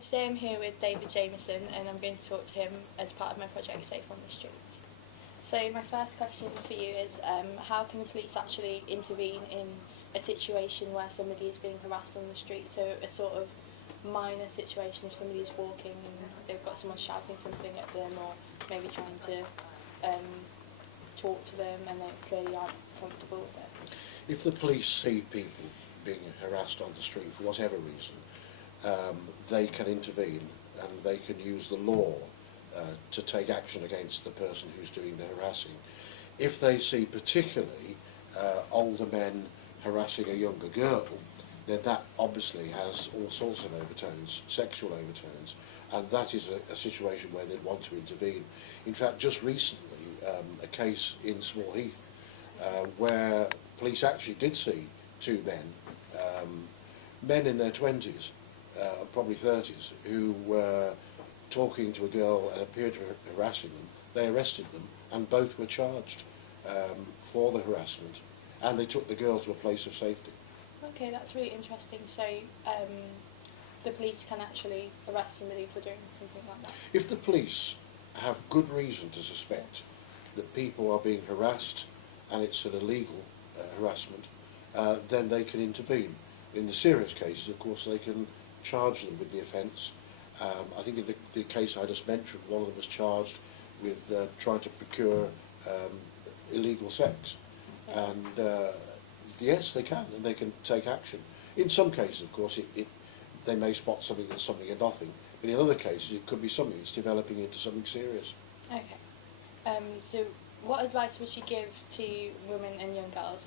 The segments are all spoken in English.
today I'm here with David Jamieson and I'm going to talk to him as part of my project Safe on the Streets. So my first question for you is how can the police actually intervene in a situation where somebody is being harassed on the street? So a sort of minor situation, if somebody's walking and they've got someone shouting something at them or maybe trying to talk to them and they clearly aren't comfortable with it. If the police see people being harassed on the street for whatever reason, they can intervene and they can use the law to take action against the person who's doing the harassing. If they see particularly older men harassing a younger girl, then that obviously has all sorts of overtones, sexual overtones, and that is a situation where they'd want to intervene. In fact, just recently, a case in Small Heath where police actually did see two men in their 20s, probably 30s, who were talking to a girl and appeared to be harassing them. They arrested them and both were charged for the harassment, and they took the girl to a place of safety. Okay, that's really interesting. So the police can actually arrest somebody for doing something like that? If the police have good reason to suspect that people are being harassed and it's an illegal harassment, then they can intervene. In the serious cases, of course, they can charge them with the offence. I think in the case I just mentioned, one of them was charged with trying to procure illegal sex. And yes, they can, and they can take action. In some cases, of course, they may spot something that's something and nothing, but in other cases it could be something that's developing into something serious. Okay. So what advice would you give to women and young girls?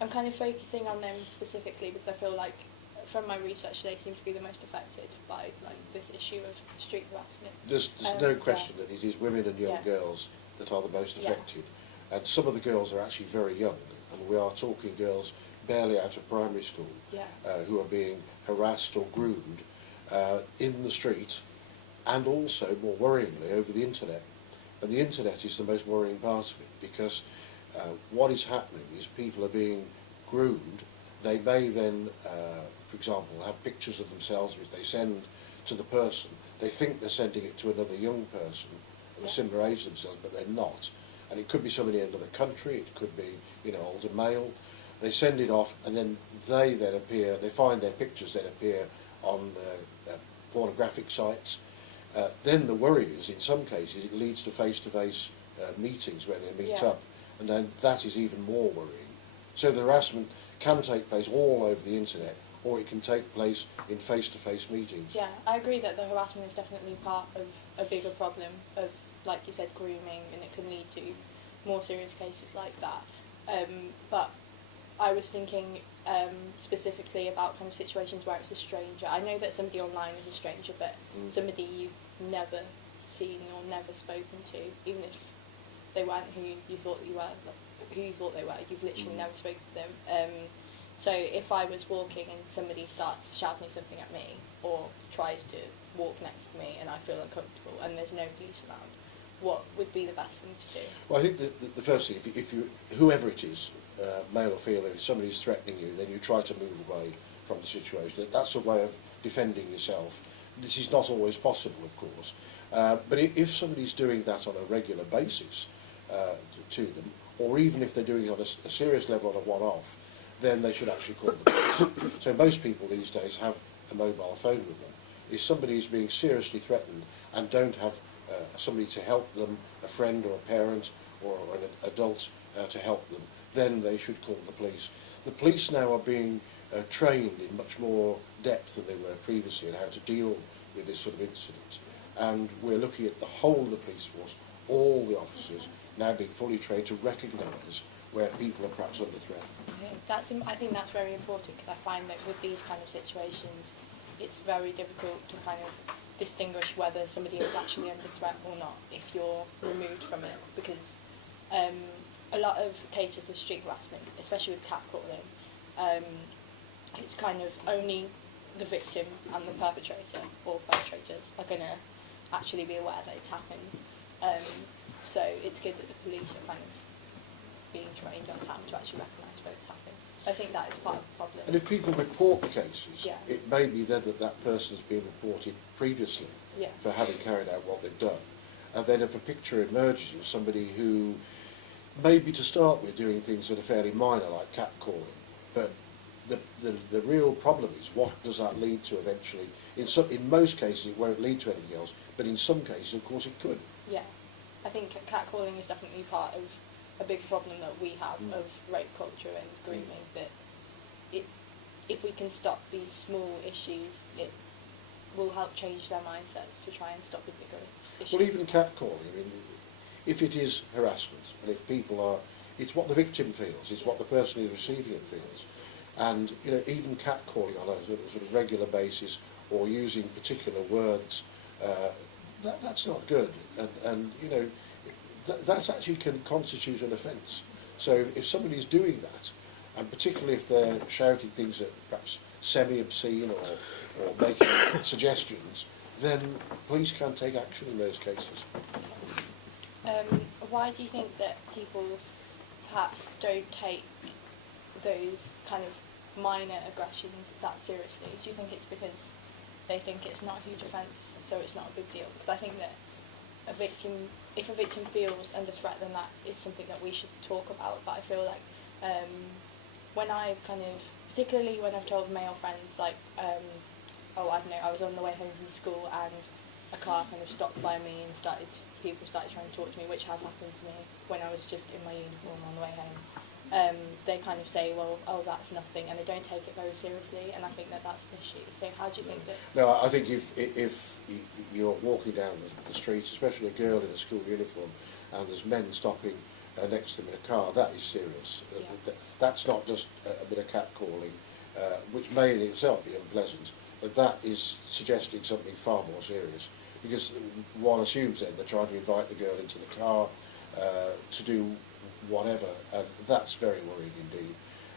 I'm kind of focusing on them specifically because I feel like from my research they seem to be the most affected by this issue of street harassment. There's no question that it is women and young girls that are the most affected, and some of the girls are actually very young, and we are talking girls barely out of primary school who are being harassed or groomed in the street, and also, more worryingly, over the internet. And the internet is the most worrying part of it, because what is happening is people are being groomed. They may then, for example, have pictures of themselves which they send to the person. They think they're sending it to another young person of a similar age to themselves, but they're not. And it could be somebody in another country, it could be, older male. They send it off, and then they appear, they find their pictures then appear on pornographic sites. Then the worry is, in some cases, it leads to face-to-face meetings where they meet up, and then that is even more worrying. So the harassment can take place all over the internet, or it can take place in face-to-face meetings. Yeah, I agree that the harassment is definitely part of a bigger problem of, like you said, grooming, and it can lead to more serious cases like that. But I was thinking specifically about kind of situations where it's a stranger. I know that somebody online is a stranger, but somebody you've never seen or never spoken to, even if they weren't who you thought you were, you've literally never spoken to them. So if I was walking and somebody starts shouting something at me or tries to walk next to me and I feel uncomfortable and there's no police around, what would be the best thing to do? Well, I think the first thing, if you, whoever it is, male or female, if somebody is threatening you, then you try to move away from the situation. That's a way of defending yourself. This is not always possible, of course, but if somebody's doing that on a regular basis to them, or even if they're doing it on a serious level on a one-off, then they should actually call the police. So most people these days have a mobile phone with them. If somebody is being seriously threatened and don't have somebody to help them, a friend or a parent or an adult to help them, then they should call the police. The police now are being trained in much more depth than they were previously in how to deal with this sort of incident. And we're looking at the whole of the police force, all the officers, now being fully trained to recognise where people are perhaps under threat. Okay. I think that's very important, because I find that with these kind of situations, it's very difficult to kind of distinguish whether somebody is actually under threat or not if you're removed from it, because a lot of cases of street harassment, especially with catcalling, it's kind of only the victim and the perpetrator or perpetrators are going to actually be aware that it's happened. So it's good that the police are kind of being trained on how to actually recognise where it's happened. I think that is part of the problem. And if people report the cases, yeah. it may be then that person's been reported previously yeah. for having carried out what they've done. And then if a picture emerges of somebody who, maybe to start with, doing things that are fairly minor, like catcalling, but the real problem is, what does that lead to eventually? In most cases it won't lead to anything else, but in some cases of course it could. Yeah, I think catcalling is definitely part of a big problem that we have of rape culture and grooming, that if we can stop these small issues, it will help change their mindsets to try and stop the bigger issues. Well, even catcalling, I mean, if it is harassment, and if people are, it's what the victim feels, it's what the person who's receiving it feels. And, you know, even catcalling on a sort of regular basis, or using particular words, that's not good. And you know, that actually can constitute an offence. So if somebody's doing that, and particularly if they're shouting things that perhaps semi-obscene or making suggestions, then police can take action in those cases. Why do you think that people perhaps don't take those kind of minor aggressions that seriously? Do you think it's because they think it's not a huge offence, so it's not a big deal? Because I think that if a victim feels under threat, then that is something that we should talk about. But I feel like when I've particularly when I've told male friends, like, oh, I don't know, I was on the way home from school and a car kind of stopped by me and people started trying to talk to me, which has happened to me when I was just in my uniform on the way home. They kind of say, well, oh, that's nothing, and they don't take it very seriously, and I think that that's the issue. So how do you think that... No, I think if you're walking down the streets, especially a girl in a school uniform, and there's men stopping next to them in a car, that is serious. Yeah. That's not just a bit of catcalling, which may in itself be unpleasant, but that is suggesting something far more serious, because one assumes then they're trying to invite the girl into the car to do whatever, and that's very worrying indeed.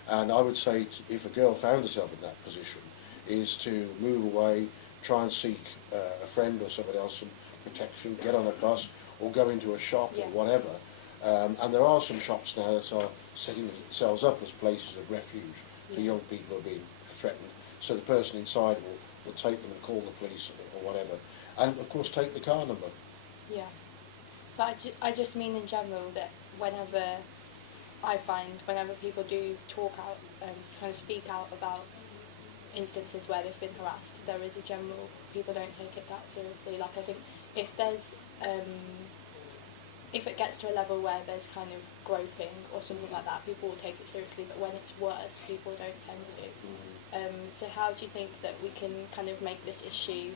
And I would say, if a girl found herself in that position, is to move away, try and seek a friend or somebody else some protection, get on a bus or go into a shop or whatever. And there are some shops now that are setting themselves up as places of refuge for young people who are being threatened, so the person inside will take them and call the police or whatever, and of course take the car number. Yeah, but I just mean in general that whenever people do talk out and kind of speak out about instances where they've been harassed, there is a general, people don't take it that seriously. Like, I think if there's if it gets to a level where there's kind of groping or something like that, people will take it seriously, but when it's words, people don't tend to. So how do you think that we can kind of make this issue,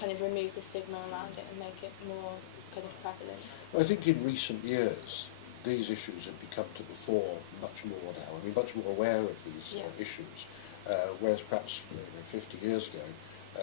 kind of remove the stigma around it and make it more kind of prevalent? I think in recent years these issues have become to the fore much more now. I mean, much more aware of these issues, whereas perhaps 50 years ago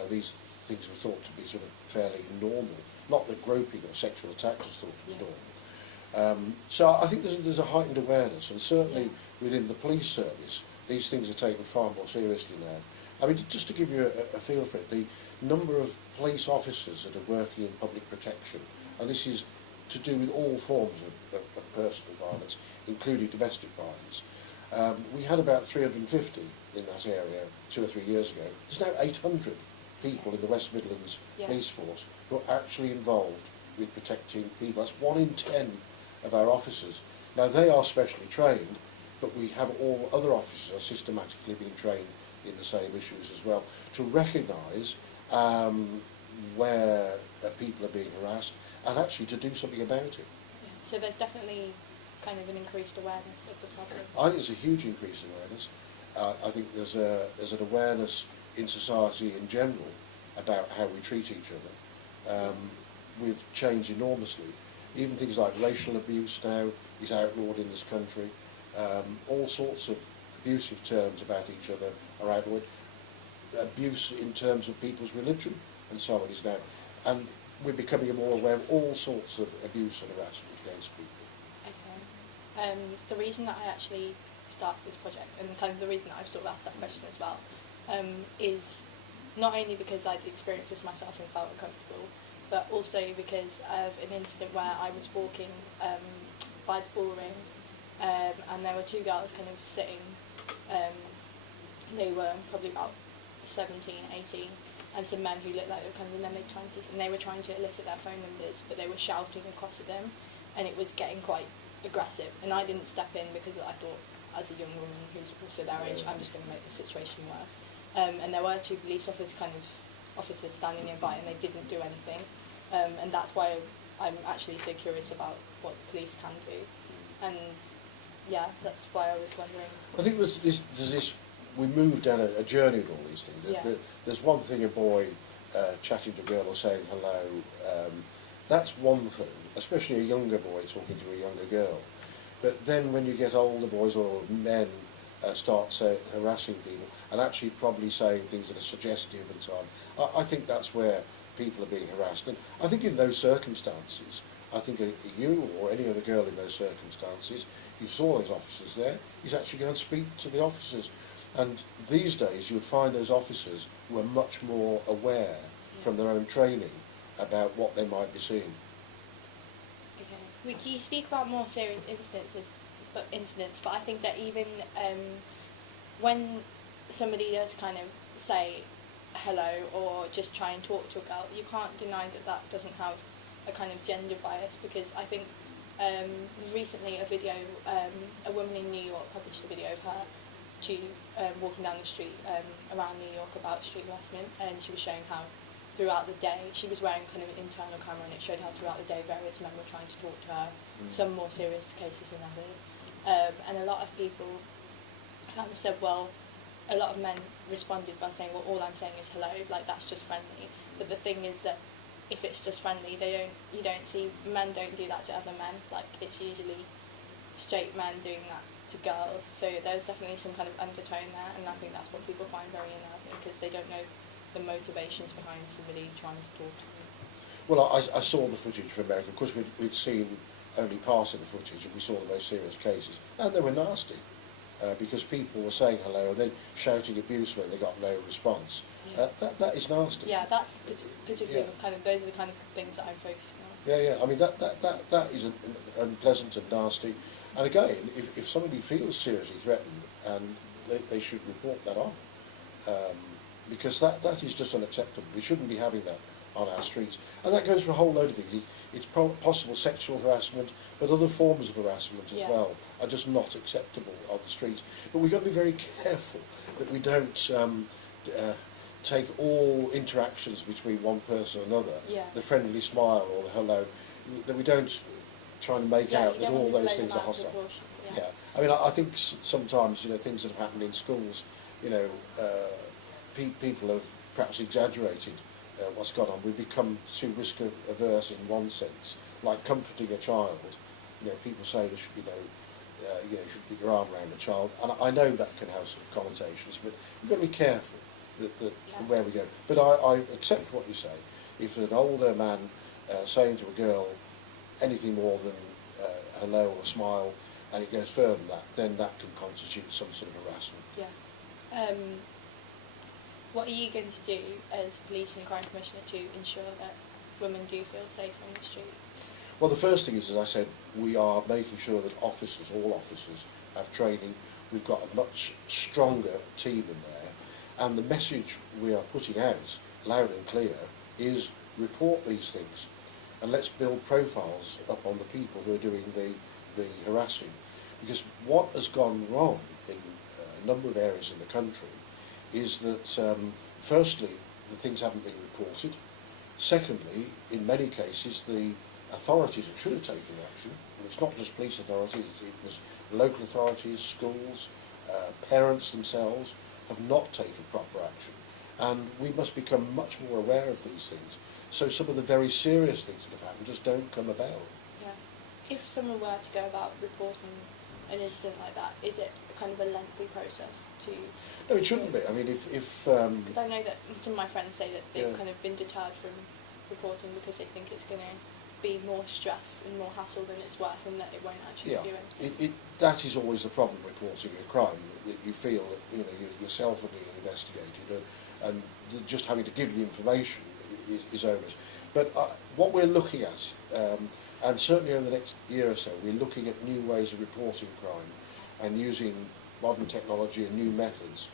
these things were thought to be sort of fairly normal. Not that groping or sexual attacks was thought to be normal. So I think there's a heightened awareness, and certainly within the police service these things are taken far more seriously now. I mean, just to give you a feel for it, the number of police officers that are working in public protection, and this is to do with all forms of personal violence, including domestic violence. We had about 350 in that area 2 or 3 years ago. There's now 800 people in the West Midlands police force who are actually involved with protecting people. That's 1 in 10 of our officers. Now, they are specially trained, but we have all other officers are systematically being trained in the same issues as well, to recognise where people are being harassed and actually to do something about it. Yeah. So there's definitely kind of an increased awareness of the problem. I think there's a huge increase in awareness. I think there's an awareness in society in general about how we treat each other. We've changed enormously. Even things like racial abuse now is outlawed in this country. All sorts of abusive terms about each other are outlawed. Abuse in terms of people's religion and so on is now. And we're becoming more aware of all sorts of abuse and harassment against people. Okay. The reason that I actually started this project, and kind of the reason that I've sort of asked that question as well, is not only because I'd experienced this myself and felt uncomfortable, but also because of an incident where I was walking by the ballroom, and there were 2 girls kind of sitting They were probably about 17, 18, and some men who looked like they were kind of in their mid-20s, and they were trying to elicit their phone numbers, but they were shouting across at them, and it was getting quite aggressive. And I didn't step in because I thought, as a young woman who's also their age, I'm just going to make the situation worse. And there were two police officers standing nearby, and they didn't do anything. And that's why I'm actually so curious about what the police can do. And yeah, that's why I was wondering. I think there's this. We move down a journey with all these things. Yeah. There's one thing, a boy chatting to a girl or saying hello. That's one thing, especially a younger boy talking to a younger girl. But then when you get older boys or men start harassing people and actually probably saying things that are suggestive and so on, I think that's where people are being harassed. And I think in those circumstances, I think you or any other girl in those circumstances, you saw those officers there, he's actually going to speak to the officers. And these days you'd find those officers who are much more aware from their own training about what they might be seeing. Okay. You speak about more serious incidents, but I think that even when somebody does kind of say hello or just try and talk to a girl, you can't deny that that doesn't have a kind of gender bias, because I think recently a woman in New York published a video of her walking down the street around New York about street harassment, and she was showing how throughout the day, she was wearing kind of an internal camera, and it showed how throughout the day various men were trying to talk to her, some more serious cases than others. And a lot of people kind of said, well, a lot of men responded by saying, well, all I'm saying is hello, like that's just friendly. But the thing is that if it's just friendly, you don't see, men don't do that to other men, like it's usually straight men doing that to girls. So there's definitely some kind of undertone there, and I think that's what people find very unnerving, because they don't know the motivations behind somebody trying to talk to them. Well, I saw the footage from America. Of course, we'd seen only part of the footage, and we saw the most serious cases, and they were nasty, because people were saying hello and then shouting abuse when they got no response. Yeah. That is nasty. Yeah, that's particularly kind of, those are the kind of things that I'm focusing on. Yeah. I mean, that is unpleasant and nasty. And again, if somebody feels seriously threatened, and they should report that on, because that is just unacceptable. We shouldn't be having that on our streets. And that goes for a whole load of things. It's possible sexual harassment, but other forms of harassment as well are just not acceptable on the streets. But we've got to be very careful that we don't take all interactions between one person and another, the friendly smile or the hello, that we don't try and make out that all those things are hostile. Yeah. I mean, I think sometimes, things that have happened in schools, people have perhaps exaggerated what's gone on. We've become too risk averse in one sense, like comforting a child. People say there should be you should put your arm around a child, and I know that can have sort of connotations, but we've got to be careful where we go. But I accept what you say. If an older man saying to a girl anything more than hello or smile, and it goes further than that, then that can constitute some sort of harassment. Yeah. What are you going to do as Police and Crime Commissioner to ensure that women do feel safe on the street? Well, the first thing is, as I said, we are making sure that all officers have training. We've got a much stronger team in there, and the message we are putting out, loud and clear, is report these things, and let's build profiles up on the people who are doing the harassing. Because what has gone wrong in a number of areas in the country is that, firstly, the things haven't been reported. Secondly, in many cases, the authorities that should have taken action, and it's not just police authorities, it was local authorities, schools, parents themselves, have not taken proper action. And we must become much more aware of these things, so some of the very serious things that have happened just don't come about. Yeah. If someone were to go about reporting an incident like that, is it kind of a lengthy process to... No, it shouldn't be. I mean, if because I know that some of my friends say that they've kind of been deterred from reporting because they think it's going to be more stress and more hassle than it's worth, and that it won't actually do anything. That is always the problem reporting a crime, that you feel that you yourself are being investigated, and just having to give the information is onerous. But what we're looking at, and certainly over the next year or so, we're looking at new ways of reporting crime and using modern technology and new methods,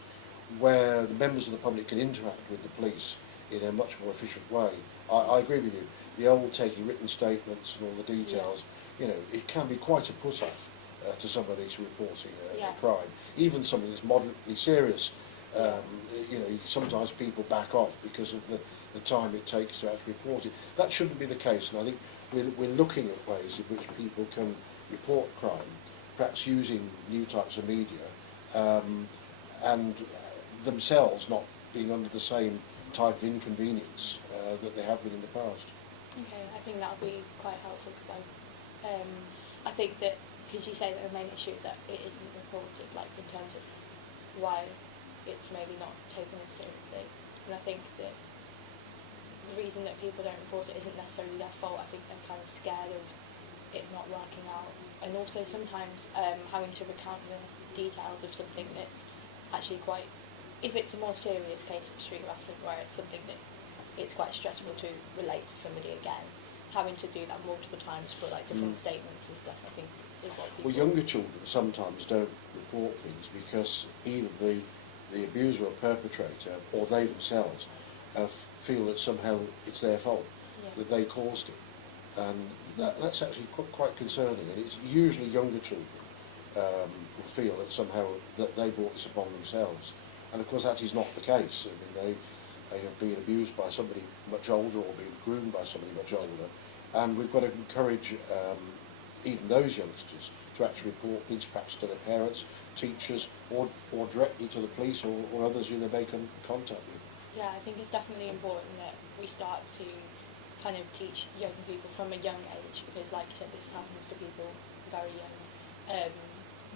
where the members of the public can interact with the police in a much more efficient way. I agree with you. The old taking written statements and all the details, you know, it can be quite a put-off to somebody to reporting a crime, even something that's moderately serious. You know, sometimes people back off because of the time it takes to actually report it. That shouldn't be the case, and I think we're looking at ways in which people can report crime, perhaps using new types of media, and themselves not being under the same type of inconvenience that they have been in the past. Okay, I think that would be quite helpful because I think that, because you say that the main issue is that it isn't reported, like in terms of why it's maybe not taken as seriously, and I think that the reason that people don't report it isn't necessarily their fault. I think they're kind of scared of it not working out, and also sometimes having to recount the details of something that's actually quite, if it's a more serious case of street harassment where it's something that it's quite stressful to relate to somebody again, having to do that multiple times for like different statements and stuff, I think is what people... Well, younger children sometimes don't report things because either the abuser or perpetrator or they themselves feel that somehow it's their fault, that they caused it, and that's actually quite concerning. And it's usually younger children who feel that somehow that they brought this upon themselves, and of course that is not the case. I mean, they have been abused by somebody much older or been groomed by somebody much older, and we've got to encourage even those youngsters to actually report things perhaps to their parents, teachers, or directly to the police or others who they may come in contact with. Yeah, I think it's definitely important that we start to kind of teach young people from a young age, because like you said, this happens to people very young,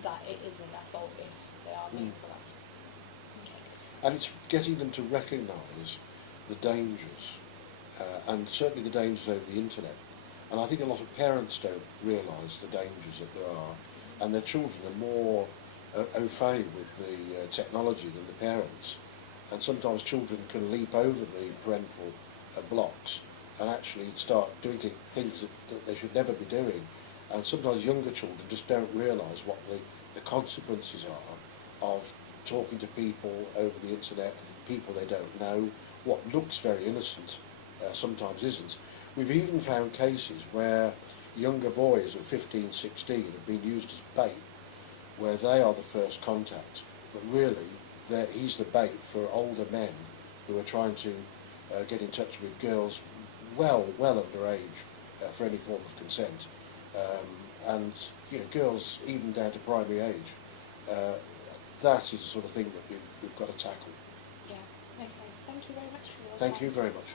that it isn't their fault if they are being harassed. Okay. And it's getting them to recognise the dangers, and certainly the dangers over the internet. And I think a lot of parents don't realise the dangers that there are, and their children are more au fait with the technology than the parents. And sometimes children can leap over the parental blocks and actually start doing things that they should never be doing. And sometimes younger children just don't realise what the consequences are of talking to people over the internet, people they don't know. What looks very innocent sometimes isn't. We've even found cases where younger boys of 15, 16 have been used as bait, where they are the first contact, but really he's the bait for older men who are trying to get in touch with girls well underage for any form of consent, and you know, girls even down to primary age. That is the sort of thing that we've got to tackle. Yeah. Okay. Thank you very much for your Thank time. you very much.